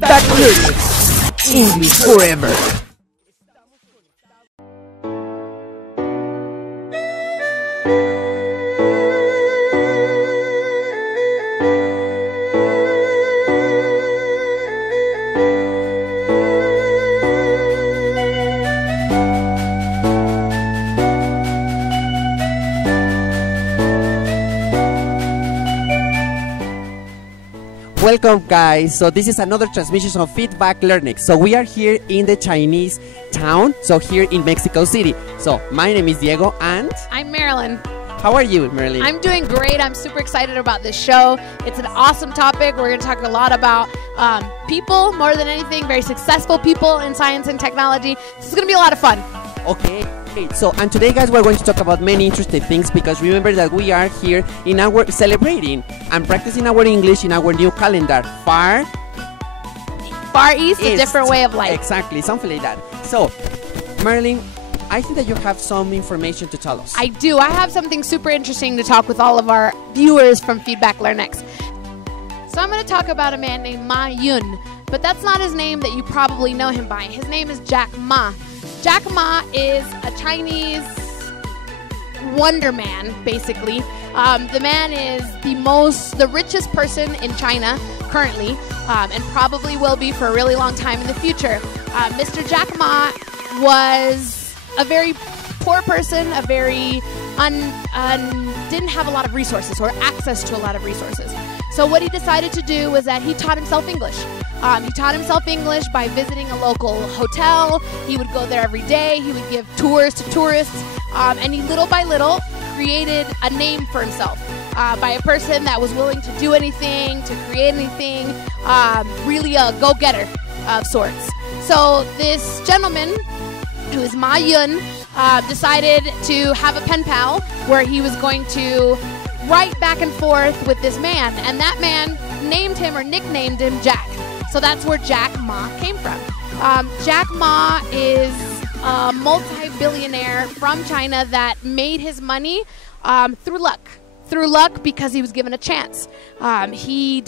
Feedback Learnex. English forever. Welcome guys, so this is another transmission of Feedback Learnex. So we are here in the Chinese town, so here in Mexico City. So my name is Diego and I'm Marilyn. How are you, Marilyn? I'm doing great. I'm super excited about this show. It's an awesome topic. We're going to talk a lot about people, more than anything, very successful people in science and technology. This is going to be a lot of fun. Okay, so and today guys we're going to talk about many interesting things, because remember that we are here in our celebrating and practicing our English in our new calendar, Far East, a different way of life. Exactly, something like that. So Marilyn, I think that you have some information to tell us. I do. I have something super interesting to talk with all of our viewers from Feedback Learnex. So I'm going to talk about a man named Ma Yun, but that's not his name that you probably know him by. His name is Jack Ma. Jack Ma is a Chinese wonder man, basically. The man is the richest person in China currently, and probably will be for a really long time in the future. Mr. Jack Ma was a very poor person, a very didn't have a lot of resources or access to a lot of resources. So what he decided to do was that he taught himself English. He taught himself English by visiting a local hotel. He would go there every day. He would give tours to tourists. And he little by little created a name for himself by a person that was willing to do anything, to create anything, really a go-getter of sorts. So this gentleman, who is Ma Yun, decided to have a pen pal where he was going to write back and forth with this man. And that man named him or nicknamed him Jack. So that's where Jack Ma came from. Jack Ma is a multi-billionaire from China that made his money through luck. Through luck, because he was given a chance. He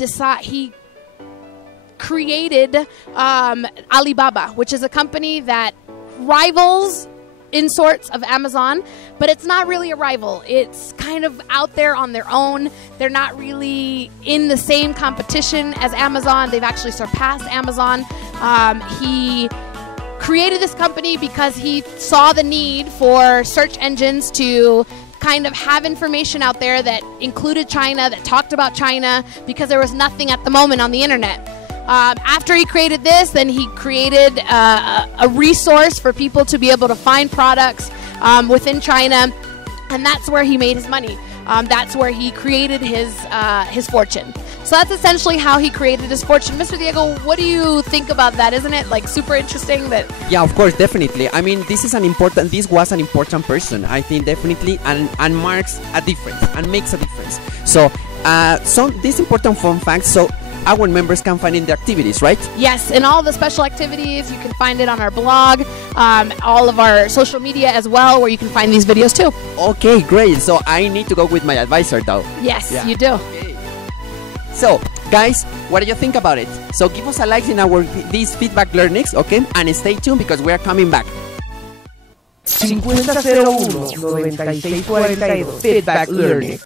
created Alibaba, which is a company that rivals in sorts of Amazon, but it's not really a rival. It's kind of out there on their own. They're not really in the same competition as Amazon. They've actually surpassed Amazon. He created this company because he saw the need for search engines to kind of have information out there that included China, that talked about China, because there was nothing at the moment on the internet. After he created this, then he created a resource for people to be able to find products within China, and that's where he made his money. That's where he created his fortune. So that's essentially how he created his fortune. Mr. Diego, what do you think about that? Isn't it like super interesting that? Yeah, of course, definitely. I mean, this was an important person, I think, definitely, and marks a difference and makes a difference. So, these important fun facts. So our members can find in the activities, right? Yes, and all the special activities, you can find it on our blog, all of our social media as well, where you can find these videos too. Okay, great. So I need to go with my advisor though. Yes, yeah. You do. Okay. So, guys, what do you think about it? So give us a like in this Feedback Learnex, okay? And stay tuned because we are coming back. 5001-9642 Feedback Learnex.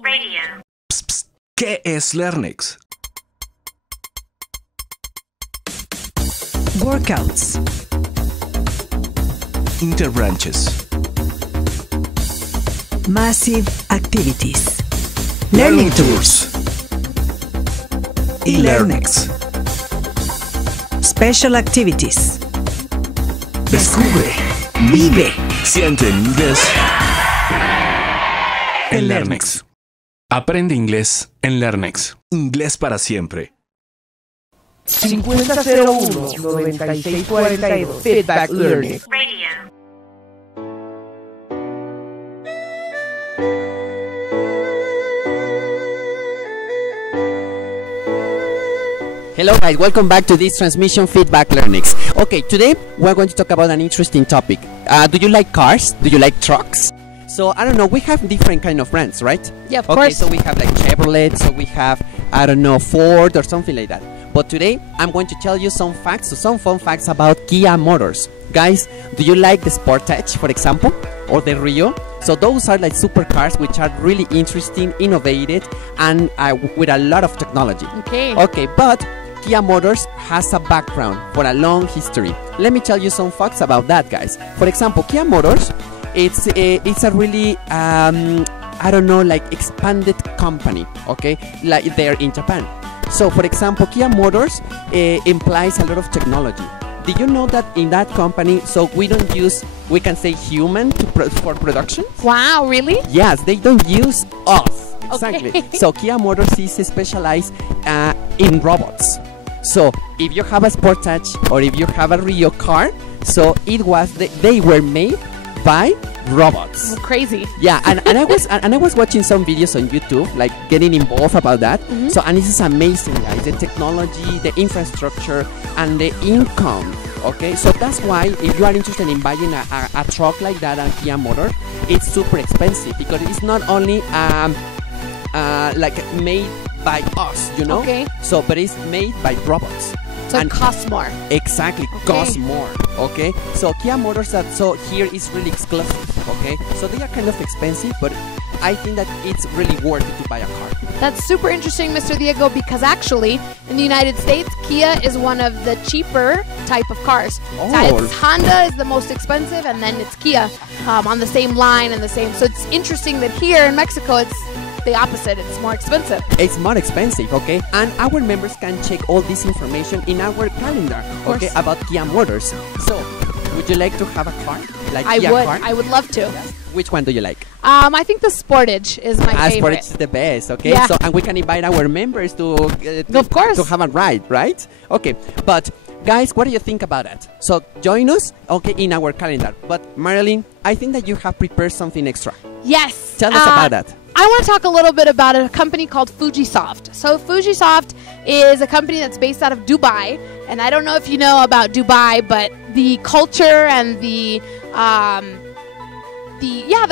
¿Qué es Learnex? Workouts, Interbranches, massive activities, learning tours, e-Learnex, special activities. Descubre, Vive, siente inglés en Learnex. Aprende inglés en Learnex. Inglés para siempre. 5001-9642 Feedback Learnex. Hello guys, welcome back to this transmission Feedback Learnex. Okay, today we're going to talk about an interesting topic. Do you like cars? Do you like trucks? So I don't know, we have different kind of brands, right? Yeah, of course. So we have like Chevrolet, so we have, I don't know, Ford or something like that. But today, I'm going to tell you some facts, some fun facts about Kia Motors. Guys, do you like the Sportage, for example, or the Rio? So those are like supercars which are really interesting, innovative, and with a lot of technology. Okay, but Kia Motors has a background for a long history. Let me tell you some facts about that, guys. For example, Kia Motors, it's a really I don't know, like expanded company. Okay, like they're in Japan. So, for example, Kia Motors implies a lot of technology. Did you know that in that company, so we don't use, we can say human for production? Wow, really? Yes, they don't use us. Exactly. Okay. So Kia Motors is specialized in robots. So if you have a Sportage or if you have a Rio car, so it was they were made by robots. Crazy. Yeah, and I was watching some videos on YouTube, like getting involved about that. So, and this is amazing, guys. The technology, the infrastructure, and the income. Okay, so that's why if you are interested in buying a truck like that, a Kia Motor, it's super expensive because it's not only like made by us, you know. Okay. So, but it's made by robots. So it costs more. Exactly, Okay. costs more. Okay, so Kia Motors so here is really exclusive. Okay, so they are kind of expensive, but I think that it's really worth it to buy a car. That's super interesting, Mr. Diego, because actually in the United States, Kia is one of the cheaper type of cars. Oh. It's Honda is the most expensive, and then it's Kia on the same line and the same. So it's interesting that here in Mexico, it's the opposite. It's more expensive. It's more expensive, okay? And our members can check all this information in our calendar, okay, about Kia Motors. So, would you like to have a car? Like Kia car? I would love to. Which one do you like? I think the Sportage is my favorite. Sportage is the best, okay? Yeah. So, and we can invite our members to Of course. to have a ride, right? Okay, but guys, what do you think about it? So, join us, okay, in our calendar. But Marilyn, I think that you have prepared something extra. Yes. Tell us about that. I want to talk a little bit about a company called Fujisoft. So Fujisoft is a company that's based out of Dubai, and I don't know if you know about Dubai, but the culture and the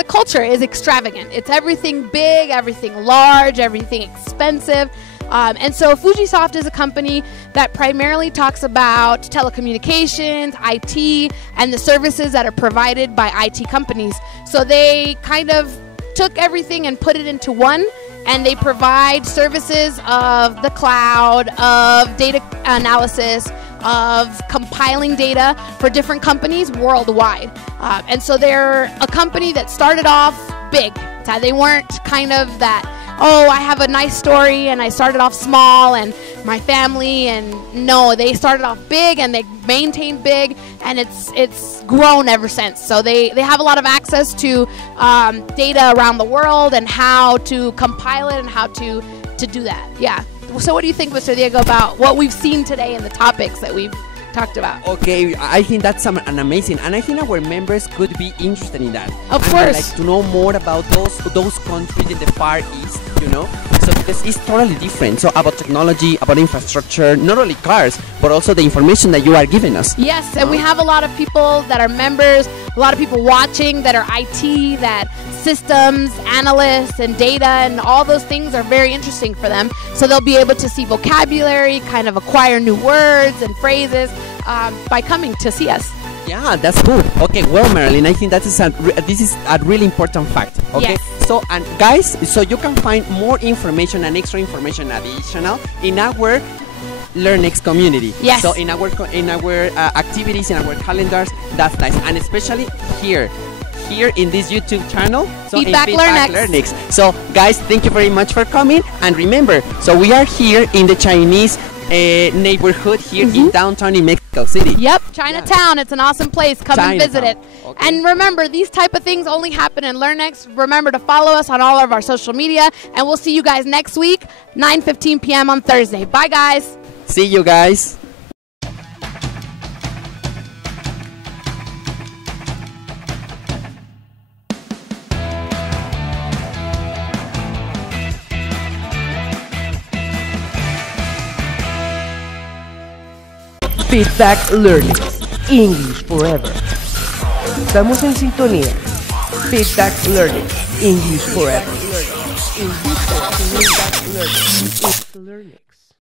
culture is extravagant. It's everything big, everything large, everything expensive. And so Fujisoft is a company that primarily talks about telecommunications, IT, and the services that are provided by IT companies. So they kind of took everything and put it into one, and they provide services of the cloud, of data analysis, of compiling data for different companies worldwide. And so they're a company that started off big. So they weren't kind of that, oh, I have a nice story and I started off small and my family, and no, they started off big and they maintained big, and it's grown ever since. So they have a lot of access to data around the world and how to compile it and how to do that. Yeah. So what do you think, Mr. Diego, about what we've seen today and the topics that we've talked about? Okay, I think that's an amazing, and I think our members could be interested in that. Of and course. Like to know more about those countries in the Far East, you know. So because it's totally different. So about technology, about infrastructure, not only cars, but also the information that you are giving us. Yes, and we have a lot of people that are members, a lot of people watching that are IT, that systems, analysts, and data, and all those things are very interesting for them. So they'll be able to see vocabulary, kind of acquire new words and phrases by coming to see us. Yeah, that's cool. Okay, well, Marilyn, I think this is a really important fact. Okay, Yes. so and guys, so you can find more information and extra information additional in our Learnex community. Yes. So in our activities, in our calendars, that's nice, and especially here in this YouTube channel, so Feedback in Learnex. So guys, thank you very much for coming, and remember, so we are here in the Chinese neighborhood here in downtown in Mexico City. Yep, Chinatown. It's an awesome place. Come and visit it. Okay. And remember, these type of things only happen in Learnex. Remember to follow us on all of our social media, and we'll see you guys next week, 9:15 p.m. on Thursday. Bye, guys. See you guys. Feedback Learnex, English Forever. Estamos en sintonía. Feedback Learnex, English Forever. Feedback Learnex.